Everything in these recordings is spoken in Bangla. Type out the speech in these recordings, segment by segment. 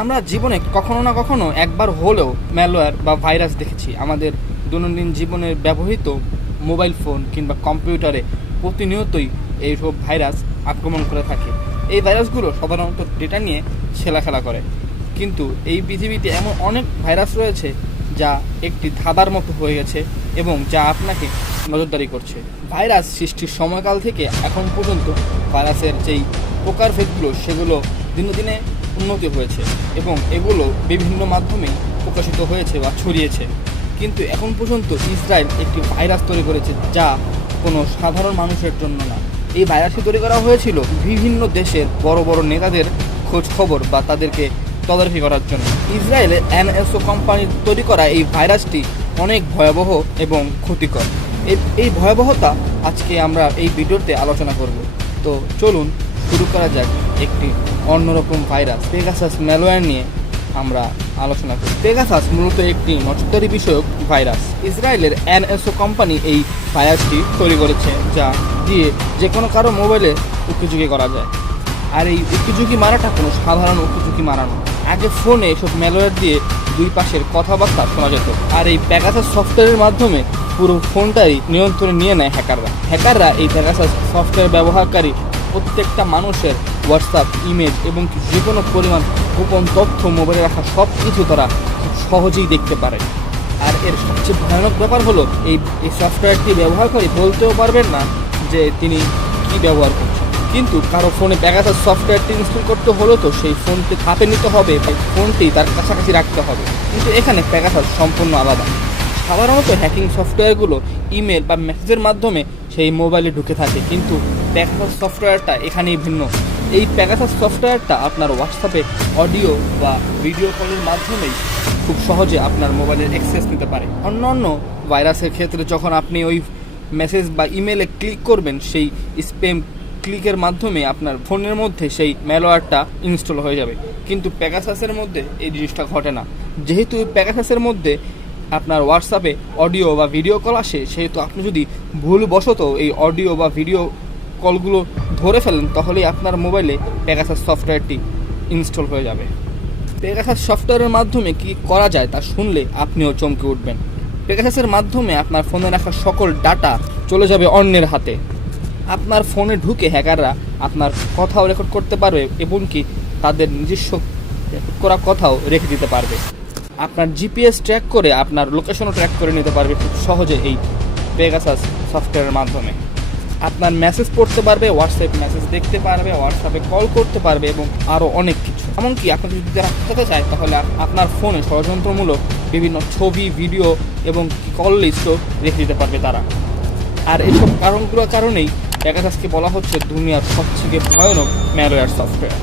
আমরা জীবনে কখনো না কখনো একবার হলেও ম্যালওয়্যার বা ভাইরাস দেখেছি। আমাদের দৈনন্দিন জীবনে ব্যবহৃত মোবাইল ফোন কিংবা কম্পিউটারে প্রতিনিয়তই এইসব ভাইরাস আক্রমণ করে থাকে। এই ভাইরাসগুলো সাধারণত ডেটা নিয়ে ছেলাখেলা করে। কিন্তু এই পৃথিবীতে এমন অনেক ভাইরাস রয়েছে যা একটি ধাঁধার মতো হয়ে গেছে এবং যা আপনাকে নজরদারি করছে। ভাইরাস সৃষ্টির সময়কাল থেকে এখন পর্যন্ত ভাইরাসের যেই প্রকারভেদগুলো সেগুলো দিনে দিনে উন্নতি হয়েছে এবং এগুলো বিভিন্ন মাধ্যমে প্রকাশিত হয়েছে বা ছড়িয়েছে। কিন্তু এখন পর্যন্ত ইসরায়েল একটি ভাইরাস তৈরি করেছে যা কোনো সাধারণ মানুষের জন্য না। এই ভাইরাসটি তৈরি করা হয়েছিল বিভিন্ন দেশের বড় বড় নেতাদের খোঁজ খবর বা তাদেরকে তদারকি করার জন্য। ইসরায়েলের এনএসও কোম্পানির তৈরি করা এই ভাইরাসটি অনেক ভয়াবহ এবং ক্ষতিকর। এই ভয়াবহতা আজকে আমরা এই ভিডিওতে আলোচনা করব। তো চলুন শুরু করা যাক একটি অন্যরকম ভাইরাস পেগাসাস ম্যালওয়্যার নিয়ে আমরা আলোচনা করি। পেগাসাস মূলত একটি নজরদারি বিষয়ক ভাইরাস ইসরায়েলের এনএসও কোম্পানি এই ভাইরাসটি তৈরি করেছে, যা দিয়ে যে কোনো কারও মোবাইলে উকিঝুঁকি করা যায়। আর এই উকিঝুঁকি মারাটা কোনো সাধারণ উকিঝুঁকি মারা নয়। আগে ফোনে এসব ম্যালওয়্যার দিয়ে দুই পাশের কথাবার্তা শোনা যেত। আর এই প্যাগাসাস সফটওয়্যারের মাধ্যমে পুরো ফোনটাই নিয়ন্ত্রণে নিয়ে নেয় হ্যাকাররা হ্যাকাররা এই প্যাগাসাস সফটওয়্যার ব্যবহারকারী প্রত্যেকটা মানুষের হোয়াটসঅ্যাপ, ইমেল এবং যে কোনো পরিমাণ গোপন তথ্য মোবাইলে রাখা সব কিছু তারা সহজেই দেখতে পারে। আর এর সবচেয়ে ভয়ানক ব্যাপার হলো, এই এই সফটওয়্যারটি ব্যবহার করে বলতেও পারবেন না যে তিনি কি ব্যবহার করছেন। কিন্তু কারও ফোনে প্যাগাসাস সফটওয়্যারটি ইনস্টল করতে হলো তো সেই ফোনটি হাতে নিতে হবে ফোনটি তার কাছাকাছি রাখতে হবে। কিন্তু এখানে প্যাগাসাস সম্পূর্ণ আলাদা। সাধারণত হ্যাকিং সফটওয়্যারগুলো ইমেল বা মেসেজের মাধ্যমে সেই মোবাইলে ঢুকে থাকে। কিন্তু প্যাগাসাস সফটওয়্যারটা এখানেই ভিন্ন। এই প্যাগাসাস সফটওয়্যারটা আপনার হোয়াটসঅ্যাপে অডিও বা ভিডিও কলের মাধ্যমেই খুব সহজে আপনার মোবাইলের অ্যাক্সেস নিতে পারে। অন্য অন্য ভাইরাসের ক্ষেত্রে যখন আপনি ওই মেসেজ বা ইমেলে ক্লিক করবেন, সেই স্প্যাম ক্লিকের মাধ্যমে আপনার ফোনের মধ্যে সেই ম্যালওয়্যারটা ইনস্টল হয়ে যাবে। কিন্তু প্যাগাসাসের মধ্যে এই জিনিসটা ঘটে না। যেহেতু প্যাগাসাসের মধ্যে আপনার হোয়াটসঅ্যাপে অডিও বা ভিডিও কল আসে, সেহেতু আপনি যদি ভুলবশত এই অডিও বা ভিডিও কলগুলো ধরে ফেলেন, তাহলেই আপনার মোবাইলে প্যাগাসাস সফটওয়্যারটি ইনস্টল হয়ে যাবে। পেগাসাস সফটওয়্যারের মাধ্যমে কি করা যায় তা শুনলে আপনিও চমকে উঠবেন। পেগাসাসের মাধ্যমে আপনার ফোনে রাখা সকল ডাটা চলে যাবে অন্যের হাতে। আপনার ফোনে ঢুকে হ্যাকাররা আপনার কথাও রেকর্ড করতে পারবে এবং কি তাদের নিজস্ব করা কথাও রেখে দিতে পারবে। আপনার জিপিএস ট্র্যাক করে আপনার লোকেশনও ট্র্যাক করে নিতে পারবে খুব সহজে এই পেগাসাস সফটওয়্যারের মাধ্যমে। আপনার মেসেজ পড়তে পারবে হোয়াটসঅ্যাপ মেসেজ দেখতে পারবে হোয়াটসঅ্যাপে কল করতে পারবে এবং আরও অনেক কিছু। এমনকি আপনি যদি যারা খেতে চায়, তাহলে আপনার ফোনে ষড়যন্ত্রমূলক বিভিন্ন ছবি ভিডিও এবং কল লিস্টও রেখে দিতে পারবে তারা। আর এইসব কারণগুলোর কারণেই প্যাগাসাসকে বলা হচ্ছে দুনিয়ার সবথেকে ভয়ানক ম্যালওয়্যার সফটওয়্যার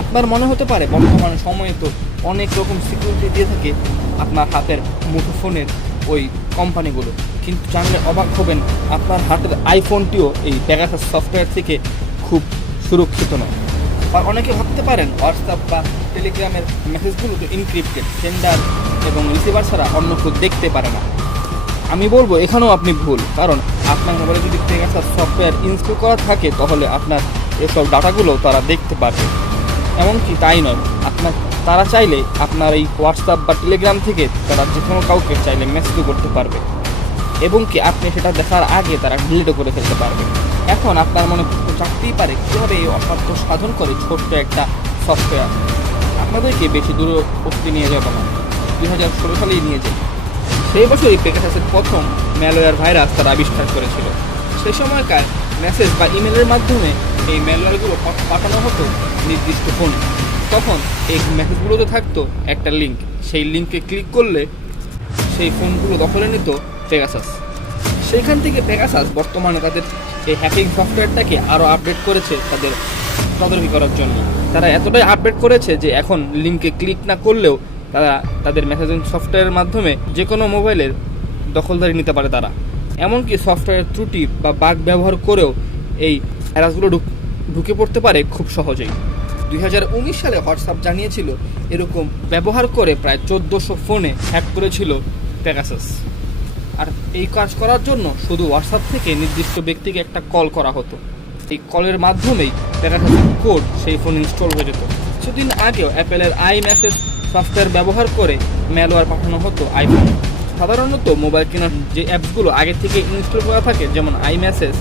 আপনার মনে হতে পারে, বর্তমান সময়ে তো অনেক রকম সিকিউরিটি দিয়ে থাকে, আপনার হাতের মুঠোফোনের ওই কোম্পানিগুলো। কিন্তু জানলে অবাক হবেন, আপনার হাতের আইফোনটিও এই প্যাগাসাস সফটওয়্যার থেকে খুব সুরক্ষিত নয়। আর অনেকে ভাবতে পারেন হোয়াটসঅ্যাপ বা টেলিগ্রামের মেসেজগুলো তো ইনক্রিপ্টেড সেন্ডার এবং রিসিভার ছাড়া অন্য কেউ দেখতে পারে না। আমি বলব, এখানেও আপনি ভুল, কারণ আপনার মোবাইলে যদি পেগাসাস সফটওয়্যার ইনস্টল করা থাকে, তাহলে আপনার এসব ডাটাগুলো তারা দেখতে পারবে। এমনকি তাই নয়, আপনার তারা চাইলে আপনার এই হোয়াটসঅ্যাপ বা টেলিগ্রাম থেকে তারা যে কোনো কাউকে চাইলে মেসেজও করতে পারবে। এবং কি আপনি সেটা দেখার আগে তারা ডিলিটও করে ফেলতে পারবে। এখন আপনার মনে চাকতেই পারে, কীভাবে এই অসাধ্য সাধন করে ছোট্ট একটা সফটওয়্যার আপনাদেরকে বেশি দূরে অব্দি নিয়ে যাব না। দুই হাজার ষোলো সালেই নিয়ে যাই। সেই বছরই পেগাসাসের প্রথম ম্যালওয়্যার ভাইরাস তারা আবিষ্কার করেছিল। সেই সময়কার মেসেজ বা ইমেলের মাধ্যমে এই ম্যালওয়্যারগুলো পাঠানো হতো নির্দিষ্ট ফোনে তখন এই মেসেজগুলোতে থাকতো একটা লিঙ্ক সেই লিঙ্কে ক্লিক করলে সেই ফোনগুলো দখলে নিত পেগাসাস সেইখান থেকে পেগাসাস বর্তমানে তাদের এই হ্যাকিং সফটওয়্যারটাকে আরও আপডেট করেছে তাদের তদারকি করার জন্য। তারা এতটাই আপডেট করেছে যে এখন লিঙ্কে ক্লিক না করলেও তারা তাদের মেসেজিং সফটওয়্যারের মাধ্যমে যে কোনো মোবাইলের দখলদারি নিতে পারে তারা। এমনকি সফটওয়্যার ত্রুটি বা বাগ ব্যবহার করেও এই ভাইরাসগুলো ঢুক, ঢুকে পড়তে পারে খুব সহজেই। দুই হাজার উনিশ সালে হোয়াটসঅ্যাপ জানিয়েছিল, এরকম ব্যবহার করে প্রায় চোদ্দোশো ফোনে হ্যাক করেছিল প্যাগাসাস আর এই কাজ করার জন্য শুধু হোয়াটসঅ্যাপ থেকে নির্দিষ্ট ব্যক্তিকে একটা কল করা হতো। এই কলের মাধ্যমেই প্যারাগ্রাফের কোড সেই ফোন ইনস্টল হয়ে যেত। কিছুদিন আগেও অ্যাপেলের আই মেসেজ সফটওয়্যার ব্যবহার করে ম্যালওয়্যার পাঠানো হতো আইফোন সাধারণত মোবাইল কেনার যে অ্যাপসগুলো আগে থেকে ইনস্টল করা থাকে, যেমন আই মেসেজ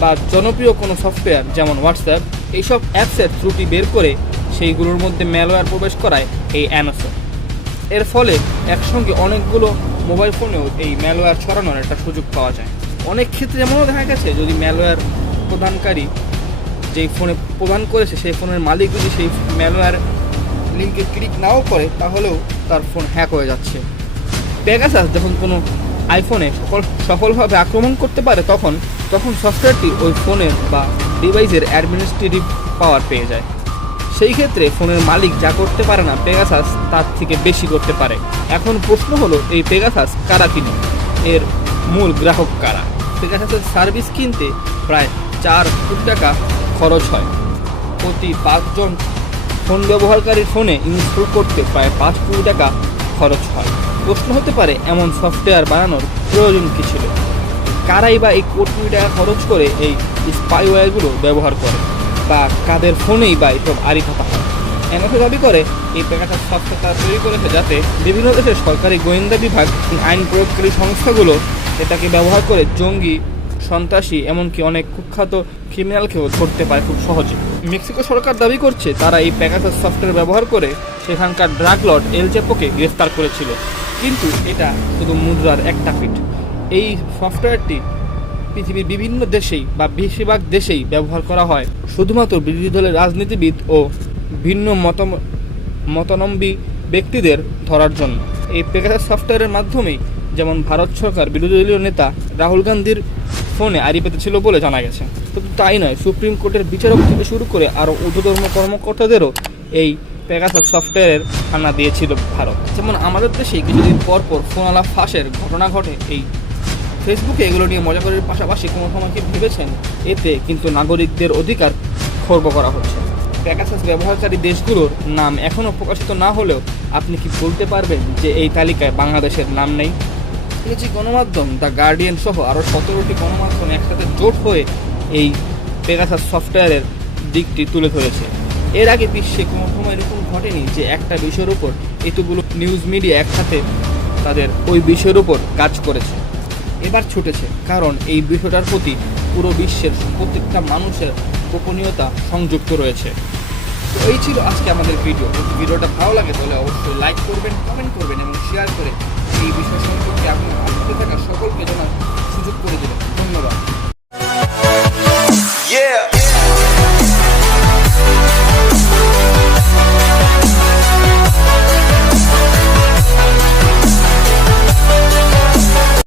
বা জনপ্রিয় কোনো সফটওয়্যার যেমন হোয়াটসঅ্যাপ এইসব অ্যাপসের ত্রুটি বের করে সেইগুলোর মধ্যে ম্যালওয়্যার প্রবেশ করায় এই অ্যানোসো এর ফলে একসঙ্গে অনেকগুলো মোবাইল ফোনেও এই ম্যালওয়্যার ছড়ানোর একটা সুযোগ পাওয়া যায়। অনেক ক্ষেত্রে এমনও দেখা গেছে, যদি ম্যালওয়্যার প্রদানকারী যেই ফোনে প্রদান করেছে, সেই ফোনের মালিক যদি সেই ম্যালওয়্যার লিঙ্কে ক্লিক নাও করে, তাহলেও তার ফোন হ্যাক হয়ে যাচ্ছে। পেগাসাস যখন কোনো আইফোনে সফল সফলভাবে আক্রমণ করতে পারে তখন তখন সফটওয়্যারটি ওই ফোনের বা ডিভাইসের অ্যাডমিনিস্ট্রেটিভ পাওয়ার পেয়ে যায়। সেই ক্ষেত্রে ফোনের মালিক যা করতে পারে না পেগাসাস তার থেকে বেশি করতে পারে। এখন প্রশ্ন হলো, এই পেগাসাস কারা কিনে? এর মূল গ্রাহক কারা? পেগাসাসের সার্ভিস কিনতে প্রায় চার কোটি টাকা খরচ হয়। প্রতি পাঁচজন ফোন ব্যবহারকারীর ফোনে ইনস্টল করতে প্রায় পাঁচ কোটি টাকা খরচ হয়। প্রশ্ন হতে পারে, এমন সফটওয়্যার বানানোর প্রয়োজন কী ছিল? কারাই বা এই কোটি কোটি টাকা খরচ করে এই স্পাইওয়্যারগুলো ব্যবহার করে বা কাদের ফোনেই বা আড়ি কথা হয়। এনএফএ দাবি করে, এই প্যাকেটার সফটওয়্যার তারা করেছে যাতে বিভিন্ন দেশের সরকারি গোয়েন্দা বিভাগ আইন প্রয়োগকারী সংস্থাগুলো এটাকে ব্যবহার করে জঙ্গি, সন্ত্রাসী, এমনকি অনেক কুখ্যাত ক্রিমিনালকেও ধরতে পারে খুব সহজে। মেক্সিকো সরকার দাবি করছে, তারা এই প্যাকেটার সফটওয়্যার ব্যবহার করে সেখানকার ড্রাগ লর্ড এল চেপোকে গ্রেফতার করেছিল। কিন্তু এটা শুধু মুদ্রার একটা পিঠ। এই সফটওয়্যারটি পৃথিবীর বিভিন্ন দেশেই বা বেশিরভাগ দেশেই ব্যবহার করা হয়। শুধুমাত্র বিরোধী দলের রাজনীতিবিদ ও ভিন্ন মত মতানম্বী ব্যক্তিদের ধরার জন্য। এই পেগাসাস সফটওয়্যারের মাধ্যমেই যেমন ভারত সরকার বিরোধী দলীয় নেতা রাহুল গান্ধীর ফোনে আড়ি পেতেছিল বলে জানা গেছে। শুধু তাই নয়, সুপ্রিম কোর্টের বিচারক থেকে শুরু করে আরও ঊর্ধ্বধর্ম কর্মকর্তাদেরও এই পেগাসাস সফটওয়্যারের হানা দিয়েছিল ভারত। যেমন আমাদের দেশেই কিছুদিন পর পর ফোনালা ফাঁসের ঘটনা ঘটে এই ফেসবুকে এগুলো নিয়ে মজা করার পাশাপাশি কোনো সময় কি ভেবেছেন এতে কিন্তু নাগরিকদের অধিকার খর্ব করা হচ্ছে। প্যাকাসাস ব্যবহারকারী দেশগুলোর নাম এখনও প্রকাশিত না হলেও আপনি কি বলতে পারবেন যে এই তালিকায় বাংলাদেশের নাম নেই? ইংরেজি গণমাধ্যম দ্য গার্ডিয়ান সহ আরও সতেরোটি গণমাধ্যম একসাথে জোট হয়ে এই পেগাসাস সফটওয়্যারের দিকটি তুলে ধরেছে। এর আগে বিশ্বে কোনো সময় এরকম ঘটেনি যে একটা বিষয়ের উপর এতগুলো নিউজ মিডিয়া একসাথে তাদের ওই বিষয়ের উপর কাজ করেছে। এবার ছুটেছে, কারণ এই বিষয়টার প্রতি পুরো বিশ্বের প্রত্যেকটা মানুষের গোপনীয়তা সংযুক্ত রয়েছে। তো এই ছিল আজকে আমাদের ভিডিও। যদি ভিডিওটা ভালো লাগে তাহলে অবশ্যই লাইক করবেন কমেন্ট করবেন এবং শেয়ার করে এই বিষয় সম্পর্কে আপনি থাকা সকলকে